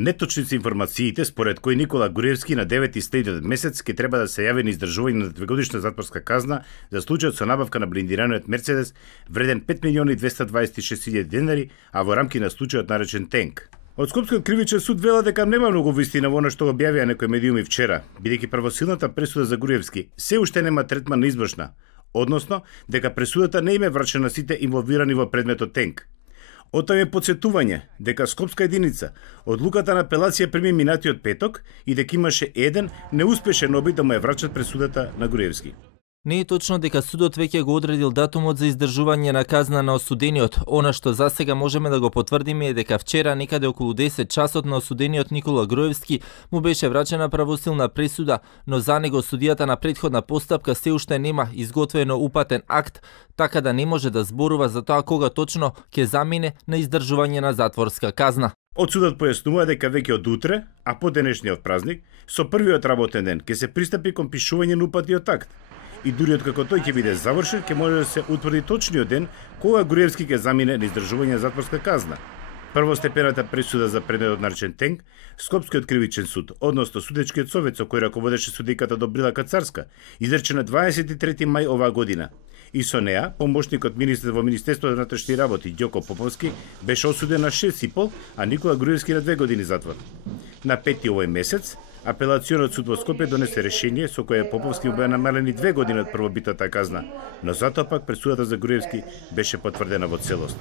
Неточни се информациите според кои Никола Груевски на 9 следниот месец ќе треба да се јави на издржување на 2-годишна затворска казна за случајот со набавка на блиндираниот Мерцедес вреден 5.226.000 денари, а во рамки на случајот наречен Тенк. Од Скопскиот кривичен суд вела дека нема многу вистина во она што го објавија некои медиуми вчера, бидејќи правосилната пресуда за Груевски се уште нема третман извршна, односно дека пресудата не им е врачена сите инволвирани во предметот Тенк. Оттам е подсетување дека Скопска единица одлуката на апелација прими минатиот петок и дека имаше еден неуспешен обид да му ја врачат пресудата на Груевски. Не е точно дека судот веќе го одредил датумот за издржување на казна на осудениот. Она што засега можеме да го потврдиме е дека вчера некаде околу 10 часот на осудениот Никола Груевски му беше врачена правосилна пресуда, но за него судијата на претходна постапка се уште нема изготвено упатен акт, така да не може да зборува за тоа кога точно ќе замине на издржување на затворска казна. Од судот појаснува дека веќе од утре, а по денешниот празник, со првиот работен ден ќе се пристапи кон пишување на упатиот акт. И дури откако тој ќе биде завршен, ќе може да се утврди точниот ден кога Груевски ќе замине на издржување на затворска казна. Првостепената пресуда за предметот наречен Тенк, Скопскиот кривичен суд, односно судечкиот совет со кој раководеше судиката Добрила Кацарска, изречена 23 мај оваа година. И со неа, помошникот министер во Министерството за внатрешни работи Ѓоко Поповски беше осуден на 6,5, а Никола Груевски на 2 години затвор. На 5 овој месец, Апелационот суд во Скопје донесе решение со кое Поповски му беа намалени 2 години од првобитната казна, но затоа пак пресудата за Груевски беше потврдена во целост.